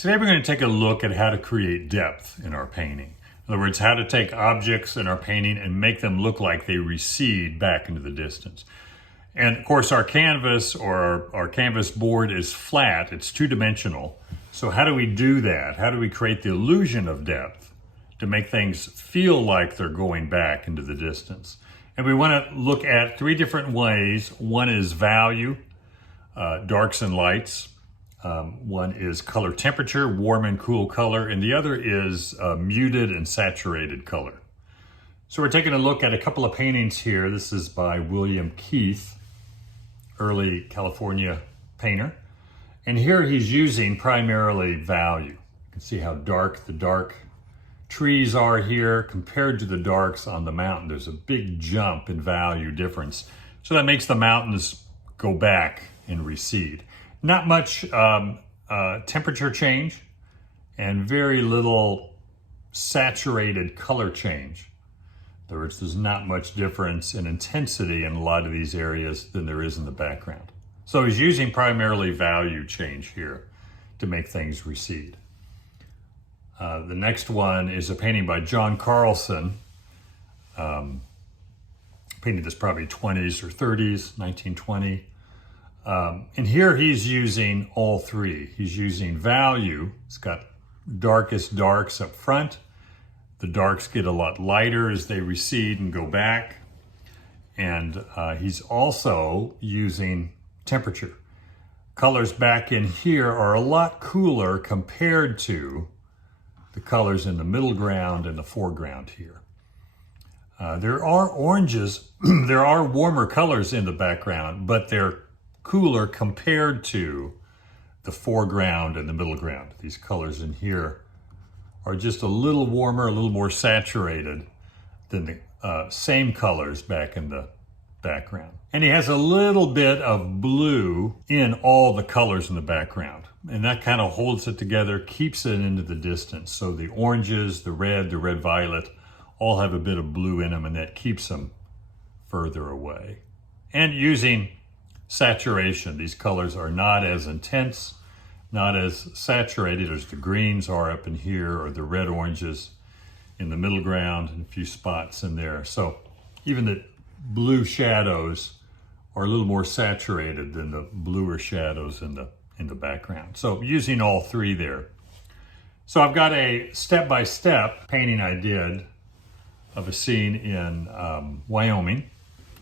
Today we're going to take a look at how to create depth in our painting. In other words, how to take objects in our painting and make them look like they recede back into the distance. And of course our canvas or our canvas board is flat, it's two-dimensional. So how do we do that? How do we create the illusion of depth to make things feel like they're going back into the distance? And we want to look at three different ways. One is value, darks and lights. One is color temperature, warm and cool color, and the other is muted and saturated color. So we're taking a look at a couple of paintings here. This is by William Keith, early California painter. And here he's using primarily value. You can see how dark the dark trees are here compared to the darks on the mountain. There's a big jump in value difference. So that makes the mountains go back and recede. Not much temperature change and very little saturated color change. In other words, there's not much difference in intensity in a lot of these areas than there is in the background. So he's using primarily value change here to make things recede. The next one is a painting by John Carlson, painted this probably 20s or 30s, 1920. And here he's using all three. He's using value. It's got darkest darks up front. The darks get a lot lighter as they recede and go back. And he's also using temperature. Colors back in here are a lot cooler compared to the colors in the middle ground and the foreground here. There are oranges, there are warmer colors in the background, but they're cooler compared to the foreground and the middle ground. These colors in here are just a little warmer, a little more saturated than the same colors back in the background. And he has a little bit of blue in all the colors in the background. And that kind of holds it together, keeps it into the distance. So the oranges, the red violet, all have a bit of blue in them, and that keeps them further away. And using saturation. These colors are not as intense, not as saturated as the greens are up in here, or the red oranges in the middle ground and a few spots in there. So even the blue shadows are a little more saturated than the bluer shadows in the background. So using all three there. So I've got a step-by-step painting I did of a scene in Wyoming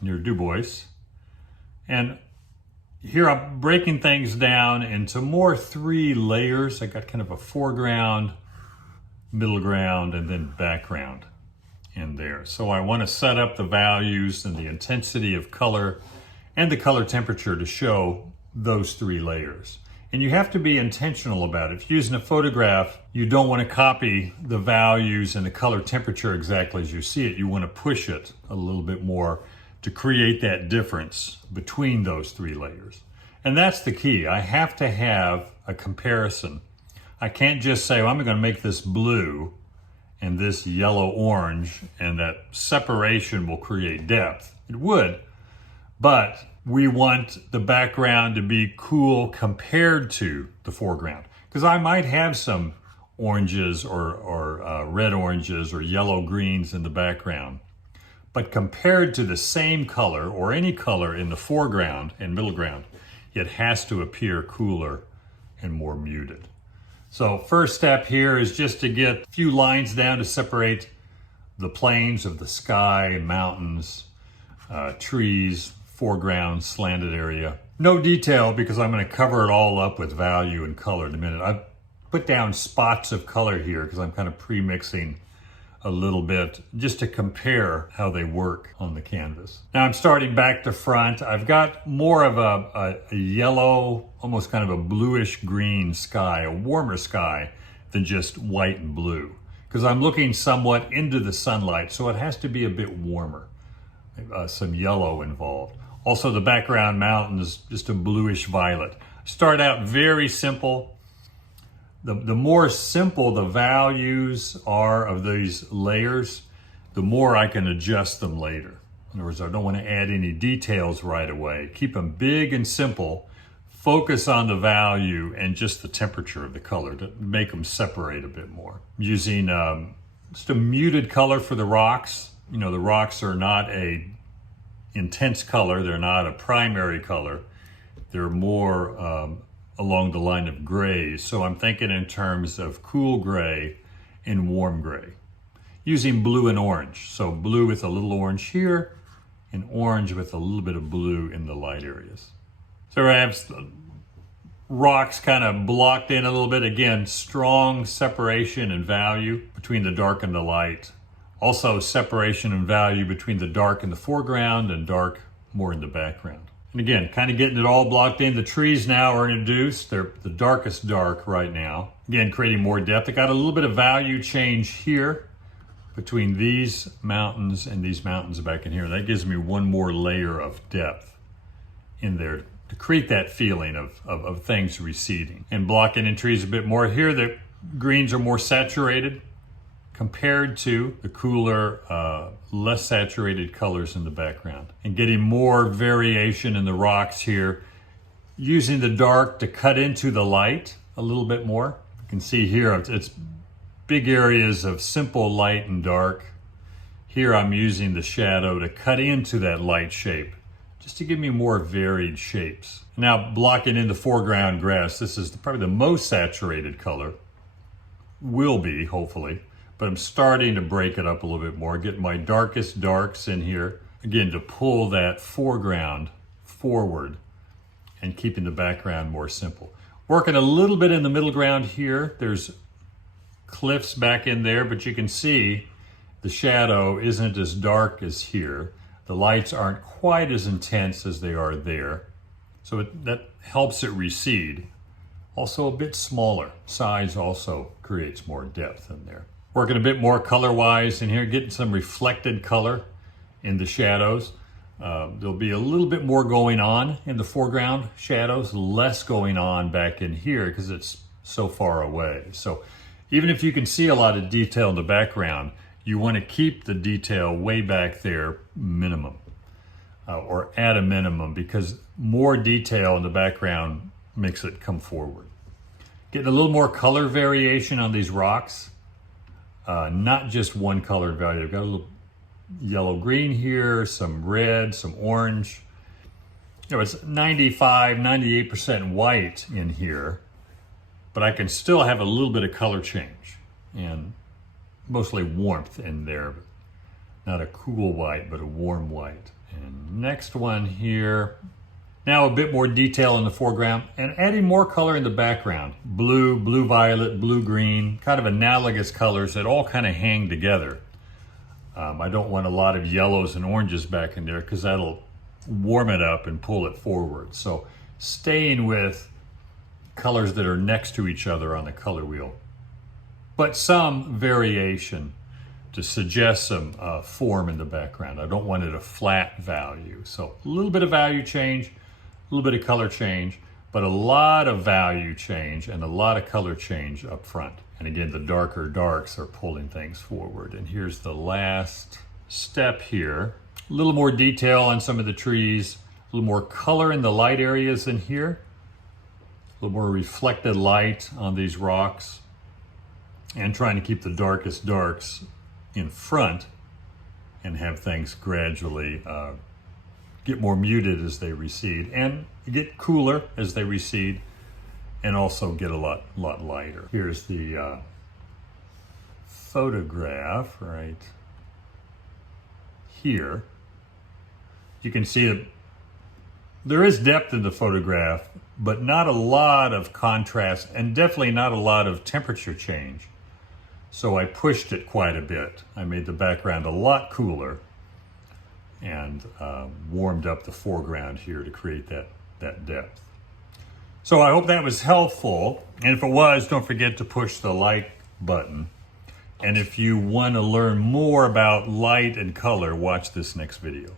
near Du Bois. And here I'm breaking things down into more three layers. I got kind of a foreground, middle ground, and then background in there. So I want to set up the values and the intensity of color and the color temperature to show those three layers. And you have to be intentional about it. If you're using a photograph, you don't want to copy the values and the color temperature exactly as you see it. You want to push it a little bit more to create that difference between those three layers. And that's the key. I have to have a comparison. I can't just say, well, I'm going to make this blue and this yellow-orange, and that separation will create depth. It would, but we want the background to be cool compared to the foreground. Because I might have some oranges or red oranges or yellow greens in the background. But compared to the same color or any color in the foreground and middle ground, it has to appear cooler and more muted. So first step here is just to get a few lines down to separate the planes of the sky, mountains, trees, foreground, slanted area. No detail because I'm going to cover it all up with value and color in a minute. I've put down spots of color here because I'm kind of pre-mixing a little bit just to compare how they work on the canvas. Now I'm starting back to front. I've got more of a yellow, almost kind of a bluish green sky, a warmer sky than just white and blue, because I'm looking somewhat into the sunlight, so it has to be a bit warmer, some yellow involved. Also the background mountains, just a bluish violet. Start out very simple. The more simple the values are of these layers, the more I can adjust them later. In other words, I don't want to add any details right away. Keep them big and simple focus on the value and just the temperature of the color to make them separate a bit more. Using just a muted color for the rocks. You know, the rocks are not a intense color. They're not a primary color. They're more along the line of grays. So I'm thinking in terms of cool gray and warm gray. Using blue and orange. So blue with a little orange here and orange with a little bit of blue in the light areas. So I have rocks kind of blocked in a little bit. Again, strong separation and value between the dark and the light. Also separation and value between the dark in the foreground and dark more in the background. And again, kind of getting it all blocked in. The trees now are introduced. They're the darkest dark right now. Again, creating more depth. I got a little bit of value change here between these mountains and these mountains back in here. That gives me one more layer of depth in there to create that feeling of things receding. And blocking in trees a bit more. Here the greens are more saturated compared to the cooler, less saturated colors in the background. And getting more variation in the rocks here. Using the dark to cut into the light a little bit more. You can see here it's big areas of simple light and dark. Here I'm using the shadow to cut into that light shape, just to give me more varied shapes. Now blocking in the foreground grass, this is probably the most saturated color, will be hopefully, but I'm starting to break it up a little bit more, getting my darkest darks in here, again to pull that foreground forward and keeping the background more simple. Working a little bit in the middle ground here, there's cliffs back in there, but you can see the shadow isn't as dark as here. The lights aren't quite as intense as they are there. So that helps it recede. Also a bit smaller. Size also creates more depth in there. Working a bit more color-wise in here, getting some reflected color in the shadows. There'll be a little bit more going on in the foreground shadows, less going on back in here because it's so far away. So even if you can see a lot of detail in the background, you want to keep the detail way back there minimum, or at a minimum, because more detail in the background makes it come forward. Getting a little more color variation on these rocks, not just one color value. I've got a little yellow-green here, some red, some orange. You know, it's 95, 98% white in here, but I can still have a little bit of color change and mostly warmth in there. Not a cool white, but a warm white. And next one here. Now a bit more detail in the foreground and adding more color in the background. Blue, blue-violet, blue-green, kind of analogous colors that all kind of hang together. I don't want a lot of yellows and oranges back in there because that'll warm it up and pull it forward. So staying with colors that are next to each other on the color wheel, but some variation to suggest some form in the background. I don't want it a flat value. So a little bit of value change, a little bit of color change, but a lot of value change and a lot of color change up front. And again, the darker darks are pulling things forward. And here's the last step here. A little more detail on some of the trees, a little more color in the light areas in here, a little more reflected light on these rocks, and trying to keep the darkest darks in front and have things gradually get more muted as they recede and get cooler as they recede and also get a lot lighter. Here's the photograph right here. You can see that there is depth in the photograph, but not a lot of contrast and definitely not a lot of temperature change. So I pushed it quite a bit. I made the background a lot cooler and warmed up the foreground here to create that depth. So I hope that was helpful. And if it was, don't forget to push the like button. And if you want to learn more about light and color, watch this next video.